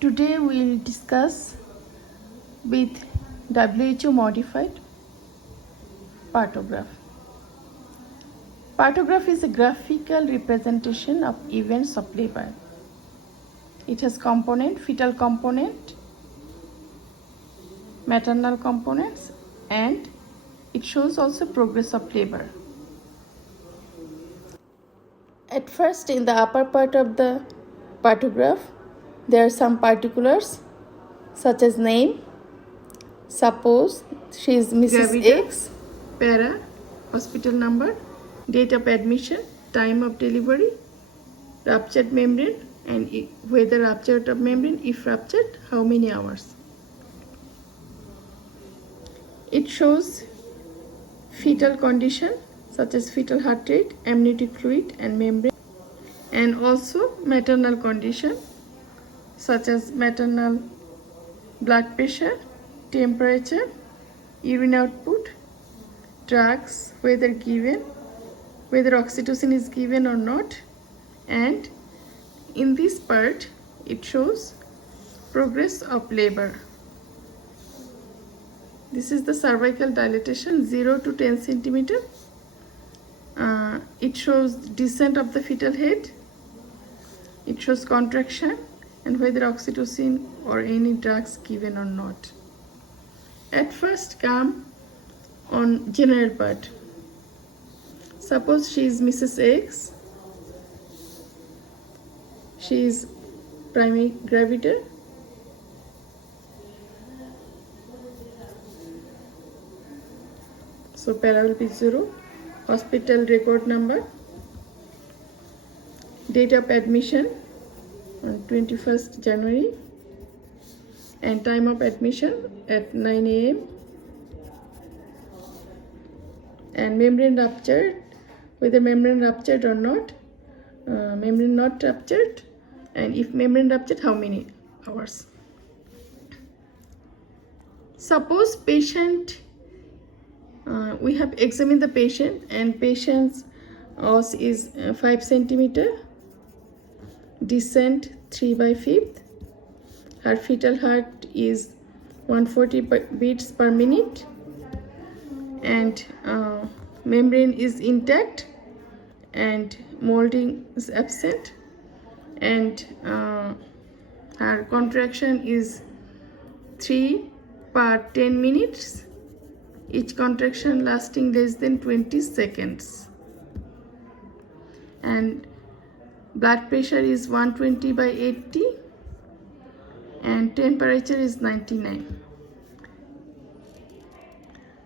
Today we'll discuss with WHO modified Partograph. Partograph is a graphical representation of events of labor. It has fetal component, maternal components, and it shows also progress of labor. At first, in the upper part of the partograph, there are some particulars such as name. Suppose she is Mrs. Gravida, X. Para, hospital number, date of admission, time of delivery, ruptured membrane, and whether ruptured of membrane, if ruptured, how many hours. It shows fetal condition such as fetal heart rate, amniotic fluid and membrane, and also maternal condition such as maternal blood pressure, temperature, urine output, drugs, whether given, whether oxytocin is given or not, and in this part it shows progress of labor. This is the cervical dilatation 0 to 10 centimeter. It shows descent of the fetal head. It shows contraction and whether oxytocin or any drugs given or not. At first come on general part. Suppose she is Mrs. X. She is primary gravida. So para will be 0. Hospital record number. Date of admission on 21st January. And time of admission at 9 a.m. And membrane ruptured, whether membrane ruptured or not, membrane not ruptured, and if membrane ruptured, how many hours. Suppose patient, we have examined the patient and patient's os is 5 centimeter, descent 3/5. Her fetal heart is 140 beats per minute, and membrane is intact and molding is absent, and her contraction is 3 per 10 minutes, each contraction lasting less than 20 seconds, and blood pressure is 120/80 and temperature is 99.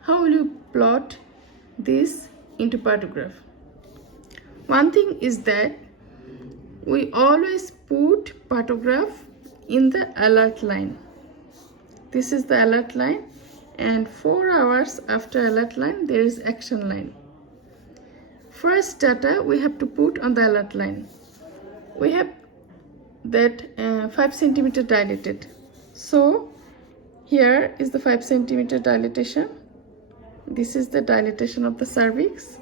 How will you plot this into partograph? One thing is that we always put partograph in the alert line. This is the alert line, and 4 hours after alert line there is action line. First data we have to put on the alert line. We have that 5 centimeter dilated. So here is the 5 centimeter dilatation. This is the dilatation of the cervix,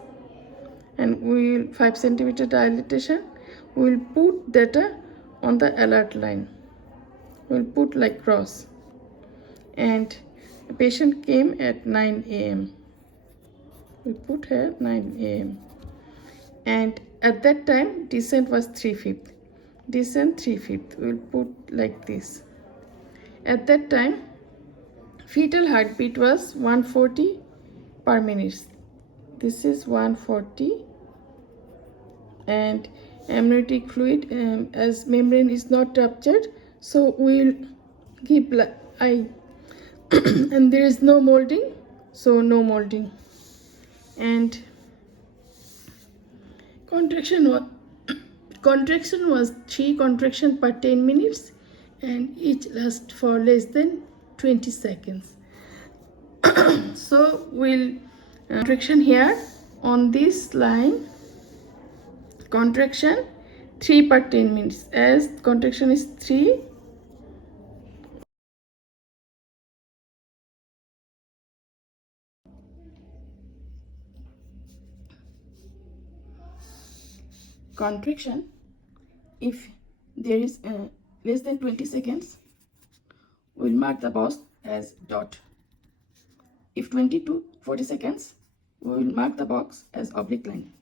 and we will 5 centimeter dilatation. We will put data on the alert line. We will put like cross. And the patient came at 9 a.m. We put here 9 a.m. And at that time descent was 3/5. Descent 3/5. We will put like this. At that time fetal heartbeat was 140 per minute. This is 140, and amniotic fluid, as membrane is not ruptured, so we'll give I and there is no molding, so no molding, and contraction was 3 contraction per 10 minutes, and each lasts for less than 20 seconds. So we'll contraction here on this line, contraction 3 per 10 minutes, as contraction is 3. Contraction, if there is less than 20 seconds, we'll mark the box as dot. If 20 to 40 seconds, we will mark the box as oblique line.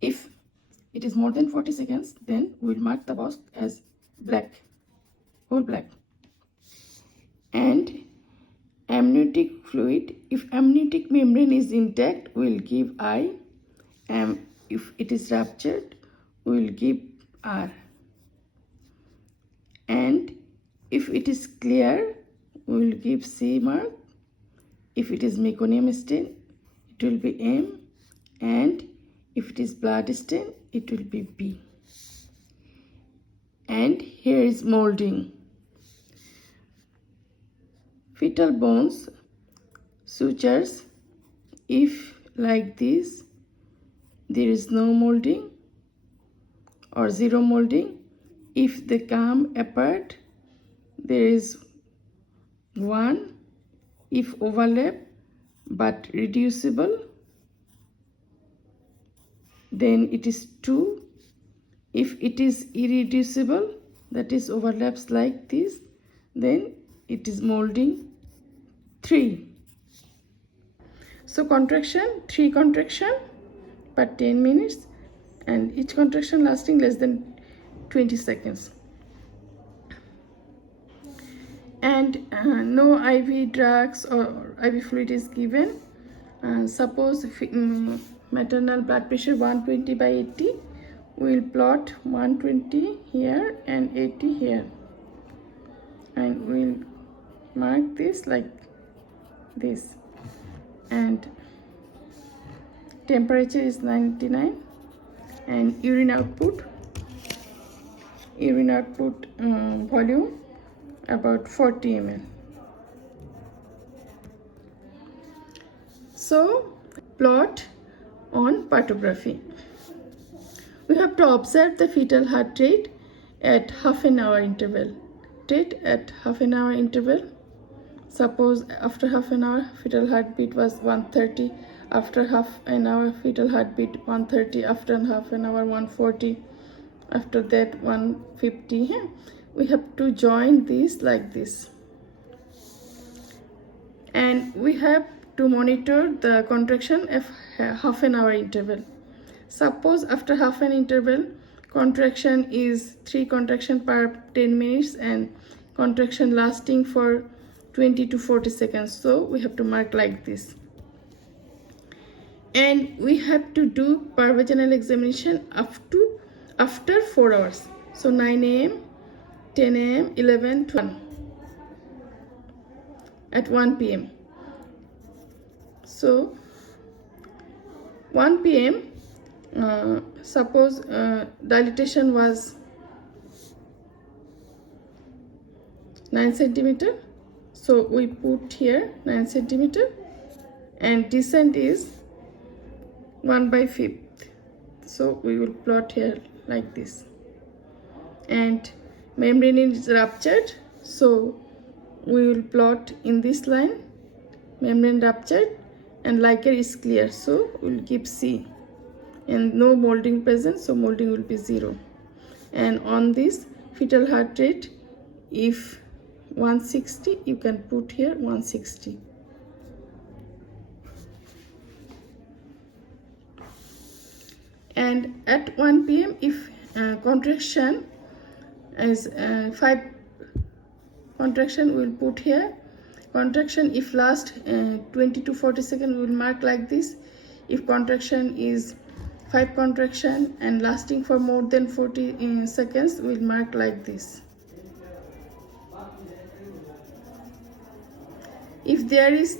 If it is more than 40 seconds, then we will mark the box as black, whole black. And amniotic fluid, if amniotic membrane is intact, we will give I, and if it is ruptured, we will give R. And if it is clear, we will give C mark. If it is meconium stain, it will be M, and if it is blood stain, it will be B. And here is molding. Fetal bones, sutures, if like this, there is no molding or zero molding. If they come apart, there is 1. If overlap but reducible, then it is 2. If it is irreducible, that is overlaps like this, then it is molding 3. So contraction, 3 contraction per 10 minutes, and each contraction lasting less than 20 seconds. And no IV drugs or IV fluid is given. Suppose maternal blood pressure 120 by 80, we will plot 120 here and 80 here, and we will mark this like this. And temperature is 99, and urine output volume about 40 ml. So plot on partography. We have to observe the fetal heart rate at half an hour interval. Suppose after half an hour fetal heartbeat was 130, after half an hour fetal heartbeat 130, after half an hour 140, after that 150. Yeah? We have to join these like this. And we have to monitor the contraction of half an hour interval. Suppose after half an interval, contraction is 3 contraction per 10 minutes and contraction lasting for 20 to 40 seconds. So we have to mark like this. And we have to do pervaginal examination after 4 hours. So 9 a.m., 10 a.m., 11, 12, at 1 p.m. So 1 p.m., suppose dilatation was 9 centimeter. So we put here 9 centimeter, and descent is 1/5. So we will plot here like this. And membrane is ruptured, so we will plot in this line, membrane ruptured, and Liker is clear, so we will give C. And no molding present, so molding will be 0. And on this fetal heart rate, if 160, you can put here 160. And at 1 p.m., if contraction is 5 contraction, we will put here. Contraction if last 20 to 40 seconds, we will mark like this. If contraction is 5 contraction and lasting for more than 40 seconds, we will mark like this. If there is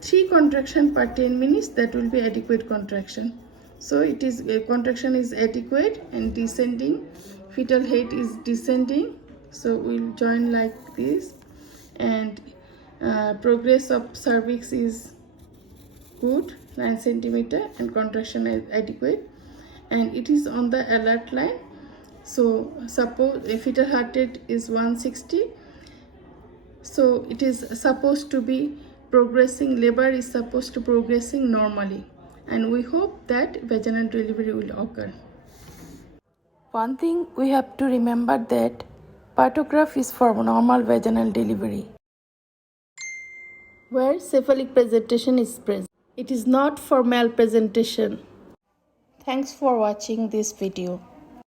3 contraction per 10 minutes, that will be adequate contraction. So it is contraction is adequate and descending, fetal head is descending, so we'll join like this. And progress of cervix is good, 9 centimeter, and contraction is adequate, and it is on the alert line. So suppose a fetal heart rate is 160, so it is supposed to be progressing, labor is supposed to progressing normally. and we hope that vaginal delivery will occur. One thing we have to remember that partograph is for normal vaginal delivery, where cephalic presentation is present. It is not for malpresentation. Thanks for watching this video.